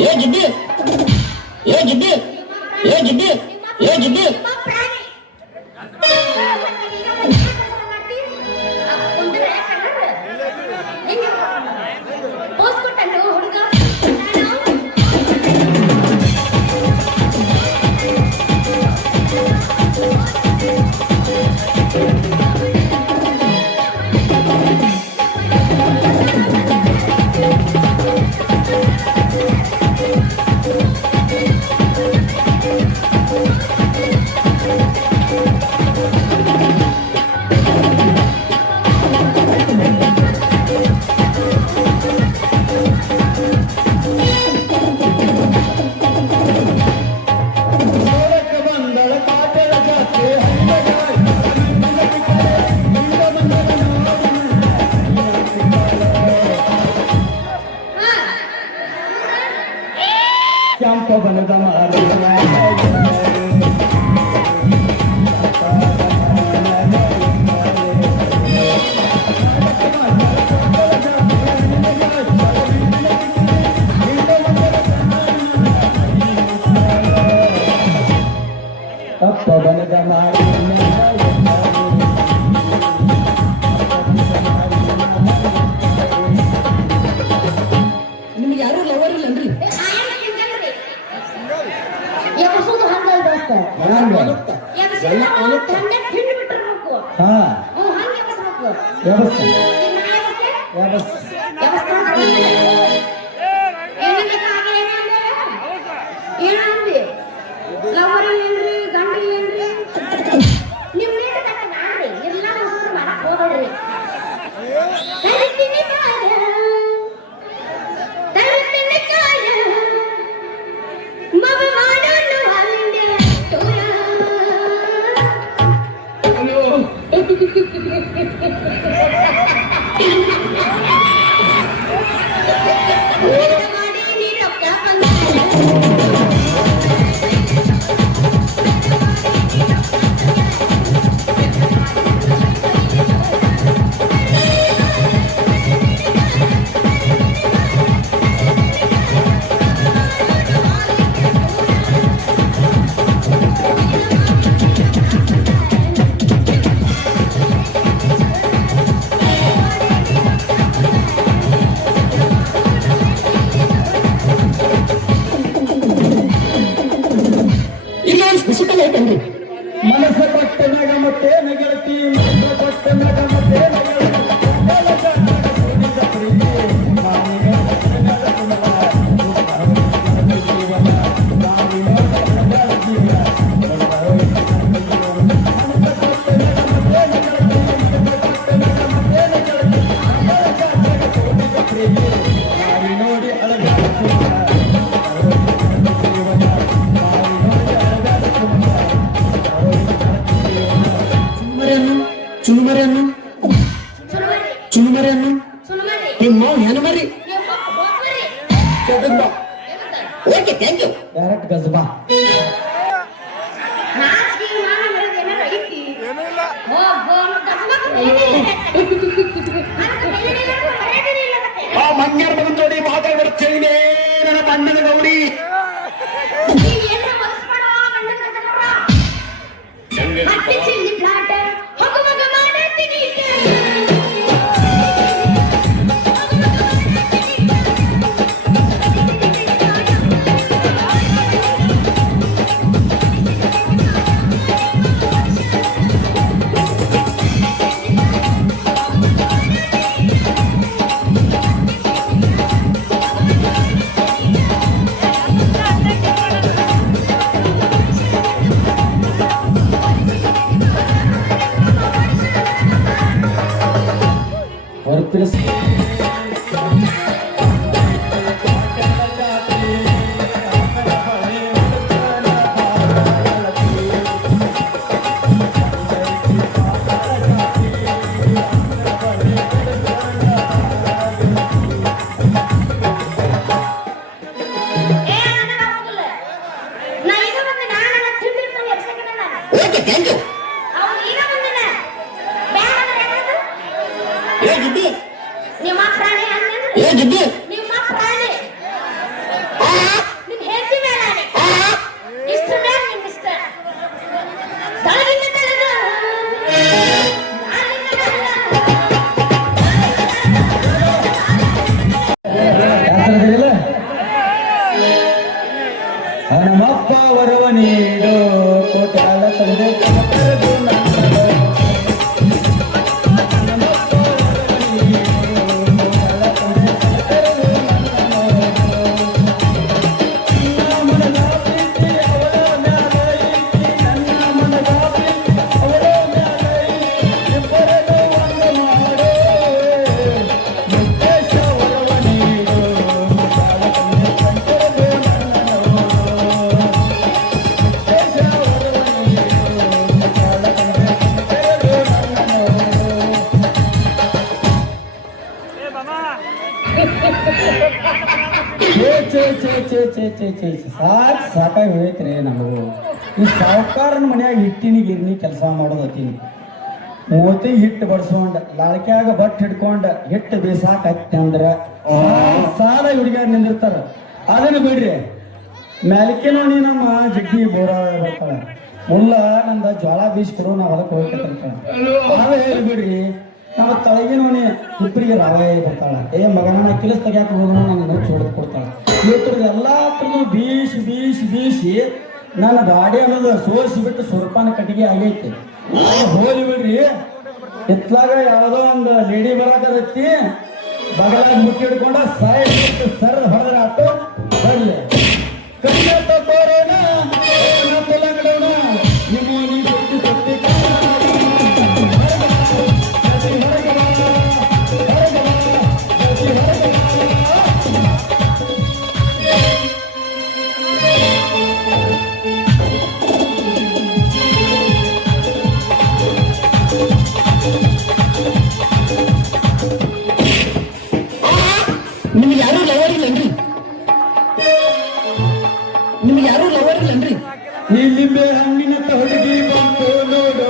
ಏ ಗಿಡ್ಡಿ ಏ ಗಿಡ್ಡಿ ಏ ಗಿಡ್ಡಿ ಏ ಗಿಡ್ಡಿ ಬನದ ಅಪ್ಪ ಬನದ ಮಾಡಿ ನಿಮ್ಗೆ ಯಾರು ಲವರ್ ಇಲ್ಲನ್ರಿ? ಮನಸ್ಸ ಕೊಟ್ಟ ನಗ ಮತ್ತೆ ನಗೆಳತಿ ಮನಸ್ಸ ಕೊಟ್ಟ ನಗ ಮತ್ತೆ ನೋಡಿ ಅಳಗ ಚುನುಮರಿಯನ್ನು ಚುನುಮರಿಯನ್ನು ನಿಮ್ಮ ಹೆಣ್ಮರಿ ಓಕೆ ಥ್ಯಾಂಕ್ ಯು ಡೈರೆಕ್ಟ್ ಗಜಬಾ ಆ ಮಂಗ್ಯಾರ ಮಗನ ಜೋಡಿ ಮಾತಾಡ್ಬಿಡ್ತೇನೆ ನನ್ನ ಬಣ್ಣದ ಗೌರಿ ನೀಡು ಕೋಟ್ಯಾಳ ತಂದೆ ಕರೆದು ನನ್ನನು. ಸಾಕಾಗಿ ಹೋಯ್ತ್ರಿ ನಮಗೂ. ಈ ಸಾವುಕಾರನ ಮನ್ಯಾಗ ಹಿಟ್ಟಿನ ಗಿರ್ನಿ ಕೆಲಸ ಮಾಡೋದತ್ತೀನಿ. ಮೂತಿ ಹಿಟ್ಟು ಬಡ್ಸ್ಕೊಂಡ ಲಾಳ್ಕ್ಯಾಗ ಬಟ್ ಹಿಡ್ಕೊಂಡ ಹಿಟ್ಟು ಬೇಸಾಕತ್ತಿ ಅಂದ್ರ ಸಾಲ ಹುಡುಗ್ಯಾರ ನಿಂದಿರ್ತಾರ. ಅದನ್ನ ಬಿಡ್ರಿ. ಮ್ಯಾಲಿಕೆ ನೋಡಿ ನಮ್ಮ ಜಗ್ಗಿ ಬೋರ ಬರ್ತಾಳ. ಮುಲ್ಲ ನಂದ ಜ್ವಾಳ ಬೀಸ್ಕೊಡು ನಾವು ಹೊಲಕ್ಕೆ ಹೋಗ್ಬೇಕಂತ ಅದ ಹೇಳಿ ಬಿಡ್ರಿ. ನಾವು ತಳಗಿ ನೋಡಿ ಇಬ್ಬರಿಗೆ ರಾವೆ ಬರ್ತಾಳ. ಏ ಮಗನ ನಾ ಕೆಲಸ ತೆಗಿಯಾಕ ಹೋಗೋಣ ನನ್ನ ಹೊಡೆದು ಕೊಡ್ತಾಳ. ಇವತ್ತು ಎಲ್ಲಾ ಹತ್ರನು ಬೀಸಿ ನನ್ನ ಗಾಡಿ ಅನ್ನೋದು ಸೋಸಿ ಬಿಟ್ಟು ಸ್ವರ್ಪಾನ ಕಟ್ಟಿಗೆ ಆಗೈತಿ. ಹೋಲಿ ಬಿಡ್ರಿ. ಎತ್ಲಾಗ ಯಾವ್ದೋ ಒಂದು ಲೇಡಿ ಬರಾಕದತ್ತಿ ಬಗಲಾಗ ಮುಟ್ಟಿ ಹಿಡ್ಕೊಂಡ ಸೈಡ್ ಸರ್ ಹೊಡೆದ್ರ ಆತು ಬರ್ಲಿ ಕಡಿಮೆ ತಗೋರೋಣ ತೆಲಂಗಣ ನಿಮ್ಮ ನೀ ಸೊತ್ತಿ ಸೊತ್ತಿ ನಿಮ್ಗೆ ಯಾರು ಲವರ್ ಇಲ್ಲನ್ರಿ? ನಿಮ್ಗೆ ಯಾರು ಲವರ್ ಇಲ್ಲನ್ರಿ? ಈ ಲಿಂಬೆ ಹಣ್ಣಿನ ಹುಡುಗಿ ಬಂತು ನೋಡು.